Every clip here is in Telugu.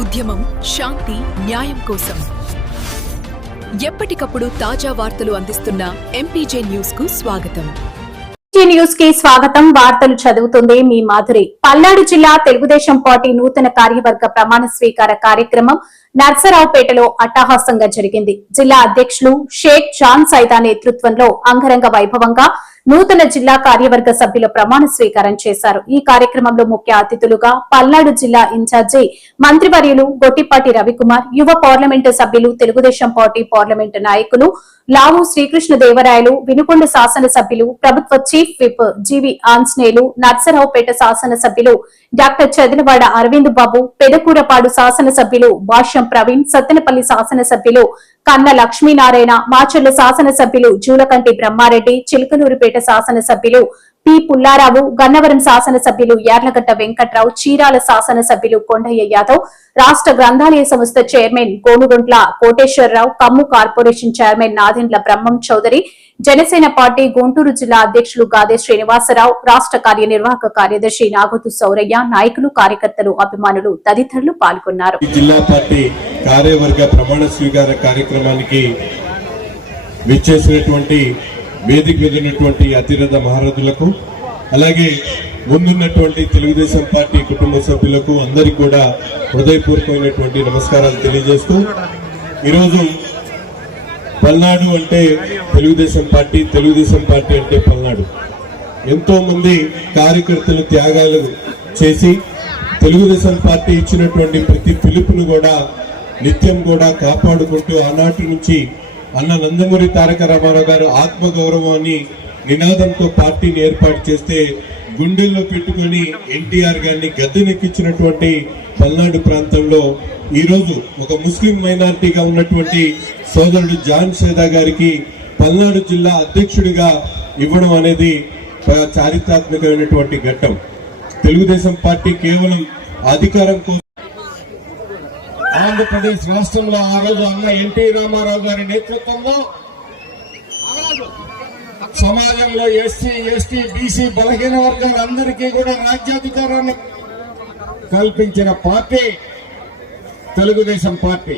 ఉద్యమం శాంతి న్యాయం కోసం ఎప్పటికప్పుడు తాజా వార్తలు అందిస్తున్న ఎంపీజే న్యూస్ కు స్వాగతం. న్యూస్ కి స్వాగతం. వార్తలు చదువుతుంది మీ మాధురి. పల్నాడు జిల్లా తెలుగుదేశం పార్టీ నూతన కార్యవర్గ ప్రమాణ స్వీకార కార్యక్రమం నర్సరావుపేటలో అట్టహాసంగా జరిగింది. జిల్లా అధ్యక్షులు షేక్ జాన్ సైదా నేతృత్వంలో అంగరంగ వైభవంగా నూతన జిల్లా కార్యవర్గ సభ్యుల ప్రమాణ స్వీకారం చేశారు. ఈ కార్యక్రమంలో ముఖ్య అతిథులుగా పల్నాడు జిల్లా ఇన్ఛార్జి మంత్రివర్యులు గొట్టిపాటి రవికుమార్, యువ పార్లమెంటు సభ్యులు, తెలుగుదేశం పార్టీ పార్లమెంటు నాయకులు లావు శ్రీకృష్ణదేవరాయలు, వినుకొండ శాసనసభ్యులు, ప్రభుత్వ చీఫ్ విప్ జీవి ఆంజనేయులు, నర్సరావుపేట శాసనసభ్యులు డాక్టర్ చదిలవాడ అరవింద్ బాబు, పెదకూరపాడు శాసనసభ్యులు భాష్యం ప్రవీణ్, సత్తెనపల్లి శాసనసభ్యులు కన్న లక్ష్మీనారాయణ, మాచర్ల శాసనసభ్యులు జూలకంటి బ్రహ్మారెడ్డి, చిలకలూరుపేట శాసనసభ్యులు పి పుల్లారావు, గన్నవరం శాసనసభ్యులు యార్లగడ్డ వెంకట్రావు, చీరాల శాసనసభ్యులు కొండయ్య యాదవ్, రాష్ట్ర గ్రంథాలయ సంస్థ chairman Gonuguntla Koteswararao, Kamma corporation chairman Nadendla Brahmam Chowdary, Janasena party Guntur జిల్లా అధ్యక్షులు గాదే శ్రీనివాసరావు, రాష్ట్ర కార్యనిర్వాహక కార్యదర్శి నాగోతు సౌరయ్య, నాయకులు, కార్యకర్తలు, అభిమానులు తదితరులు పాల్గొన్నారు. జిల్లా పార్టీ కార్యవర్గ ప్రమాణ స్వీకార కార్యక్రమానికి విచ్చేసినటువంటి వేదిక ఎదిగినటువంటి అతిరథ మహారథులకు, అలాగే ముందున్నటువంటి తెలుగుదేశం పార్టీ కుటుంబ సభ్యులకు అందరికీ కూడా హృదయపూర్వకమైనటువంటి నమస్కారాలు తెలియజేస్తూ, ఈరోజు పల్నాడు అంటే తెలుగుదేశం పార్టీ అంటే పల్నాడు. ఎంతో మంది కార్యకర్తలు త్యాగాలు చేసి తెలుగుదేశం పార్టీ ఇచ్చినటువంటి ప్రతి పిలుపును కూడా నిత్యం కూడా కాపాడుకుంటూ ఆనాటి నుంచి అన్న నందమూరి తారక రామారావు గారు ఆత్మగౌరవాన్ని నినాదంతో పార్టీని ఏర్పాటు చేస్తే గుండెల్లో పెట్టుకుని ఎన్టీఆర్ గారిని గద్దెనెక్కించినటువంటి పల్నాడు ప్రాంతంలో ఈరోజు ఒక ముస్లిం మైనారిటీగా ఉన్నటువంటి సోదరుడు జాన్ సైదా గారికి పల్నాడు జిల్లా అధ్యక్షుడిగా ఇవ్వడం అనేది చారిత్రాత్మకమైనటువంటి ఘట్టం. తెలుగుదేశం పార్టీ కేవలం అధికారం కోసం ఆంధ్రప్రదేశ్ రాష్ట్రంలో ఆ రోజు అన్న ఎన్టీ రామారావు గారి నేతృత్వంలో సమాజంలో ఎస్సీ, ఎస్టీ, బీసీ బలహీన వర్గాలందరికీ కూడా రాజ్యాధికారాన్ని కల్పించిన పార్టీ తెలుగుదేశం పార్టీ.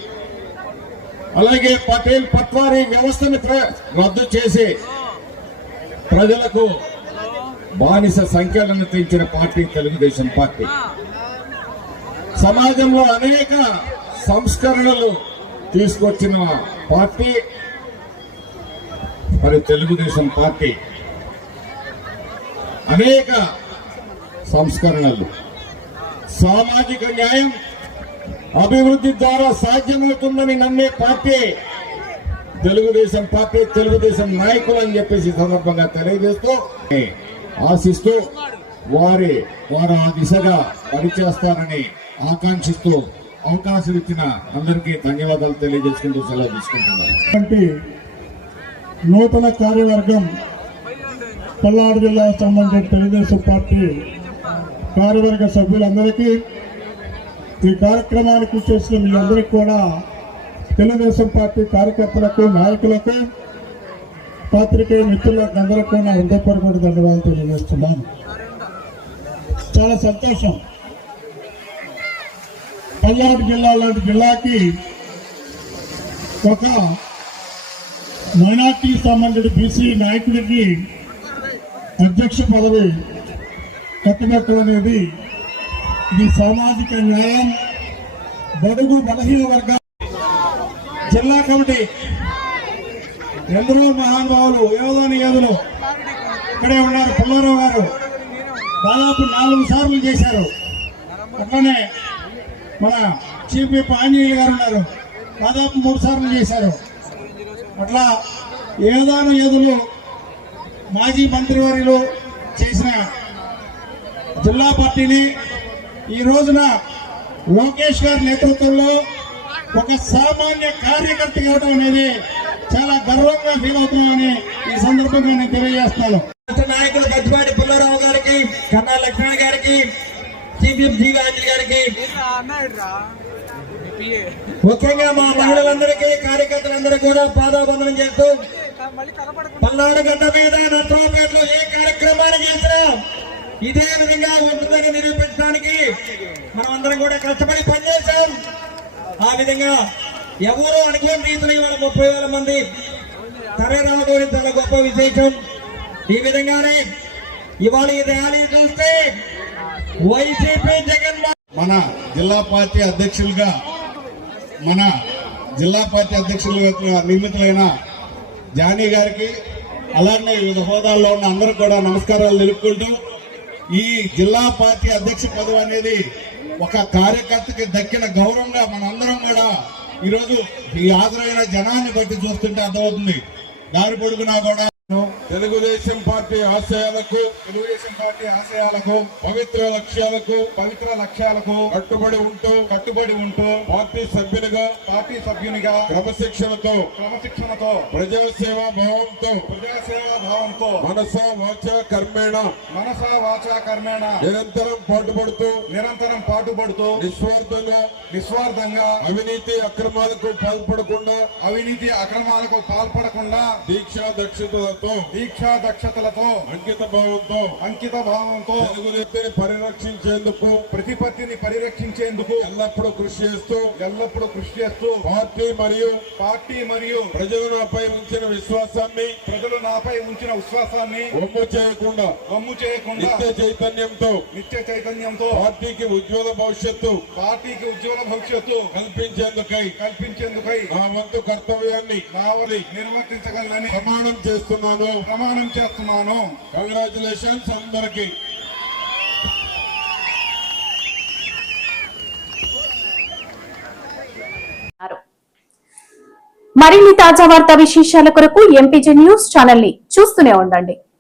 అలాగే పటేల్ పట్వారీ వ్యవస్థను రద్దు చేసి ప్రజలకు బానిస సంఖ్యలను తెంచిన పార్టీ తెలుగుదేశం పార్టీ. సమాజంలో అనేక సంస్కరణలు తీసుకొచ్చిన పార్టీ మరి తెలుగుదేశం పార్టీ. అనేక సంస్కరణలు, సామాజిక న్యాయం, అభివృద్ధి ద్వారా సాధ్యమవుతుందని నమ్మే పార్టీ తెలుగుదేశం పార్టీ, తెలుగుదేశం నాయకులు అని చెప్పేసి సందర్భంగా తెలియజేస్తూ ఆశిస్తూ వారు ఆ దిశగా పనిచేస్తారని ఆకాంక్షిస్తూ అవకాశం ఇచ్చిన అందరికీ ధన్యవాదాలు తెలియజేసుకుంటూ సెలవు తీసుకుంటున్నాను. నూతన కార్యవర్గం పల్నాడు జిల్లాకు సంబంధించిన తెలుగుదేశం పార్టీ కార్యవర్గ సభ్యులందరికీ, ఈ కార్యక్రమానికి చేసిన మీ అందరికీ కూడా తెలుగుదేశం పార్టీ కార్యకర్తలకు, నాయకులకు, పాత్రికేయ మిత్రులకు అందరికీ నా హృదయపూర్వక ధన్యవాదాలు తెలియజేస్తున్నాను. చాలా సంతోషం. పల్నాడు జిల్లా లాంటి జిల్లాకి ఒక మైనార్టీ సంబంధించిన బీసీ నాయకుడికి అధ్యక్ష పదవి కట్టబెట్టడం అనేది ఇది సామాజిక న్యాయం, బడుగు బలహీన వర్గాల జిల్లా కమిటీ ఎందరో మహానుభావులు, యోధులు ఇక్కడే ఉన్నారు. పుల్లారావు గారు దాదాపు 4 సార్లు చేశారు. అట్లనే మన చీఫ్ విప్ ఆంజనేయులు గారు ఉన్నారు, దాదాపు 3 సార్లు చేశారు. అట్లా యోధులు, మాజీ మంత్రివర్యులు చేసిన జిల్లా పార్టీని ఈ రోజున లోకేష్ గారి నేతృత్వంలో ఒక సామాన్య కార్యకర్త కావడం అనేది చాలా గర్వంగా ఫీల్ అవుతున్నామని ఈ సందర్భంగా నేను తెలియజేస్తాను. నాయకులు గట్టిపాటి పుల్లారావు గారికి, కన్నా లక్ష్మణ గారికి, చీఫ్ విప్ జీవి ఆంజనేయులు గారికి, ముఖ్యంగా మా మహిళలందరికీ, కార్యకర్తలందరికీ కూడా పాదాబంధనం చేస్తూ పల్నాడు గడ్డ మీద నర్సరావుపేటలో ఏ కార్యక్రమాన్ని చేసినా ఇదే విధంగా ఉంటుందని నిరూపించడానికి మనమందరం కూడా కష్టపడి పనిచేశాం. ఆ విధంగా ఎవరు అనుకోని రీతిలో ఇవాళ 30,000 మంది తరలి రావడం చాలా గొప్ప విశేషం. ఈ విధంగానే ఇవాళ ఈ ర్యాలీ చూస్తే వైసీపీ జగన్మోహన్ మన జిల్లా పార్టీ అధ్యక్షులుగా నియమితులైన జానీ గారికి అలానే వివిధ హోదాల్లో ఉన్న అందరూ కూడా నమస్కారాలు తెలుపుకుంటూ, ఈ జిల్లా పార్టీ అధ్యక్ష పదవి అనేది ఒక కార్యకర్తకి దక్కిన గౌరవంగా మనందరం కూడా ఈరోజు ఈ హాజరైన జనాన్ని బట్టి చూస్తుంటే అర్థమవుతుంది. దారి పొడుగునా కూడా తెలుగుదేశం పార్టీ ఆశయాలకు పవిత్ర లక్ష్యాలకు కట్టుబడి ఉంటూ పార్టీ సభ్యునిగా క్రమశిక్షణతో ప్రజాసేవా భావంతో మనసా వాచా కర్మేణ నిరంతరం పాటుపడుతూ నిస్వార్థంగా అవినీతి అక్రమాలకు పాల్పడకుండా దీక్షా దక్షతలతో అంకిత భావంతో తెలుగుదేశాన్ని పరిరక్షించేందుకు ఎల్లప్పుడూ కృషి చేస్తూ పార్టీ మరియు ప్రజలు నాపై ఉంచిన విశ్వాసాన్ని వమ్ము చేయకుండా నిత్య చైతన్యంతో పార్టీకి ఉజ్వల భవిష్యత్తు కల్పించేందుకై నా వంతు కర్తవ్యాన్ని నిర్వర్తించగలనని ప్రమాణం చేస్తున్నాను. కంగ్రాచులేషన్స్ అందరికి. మరిన్ని తాజా వార్తా విశేషాల కొరకు ఎంపీజీ న్యూస్ ఛానల్ ని చూస్తూనే ఉండండి.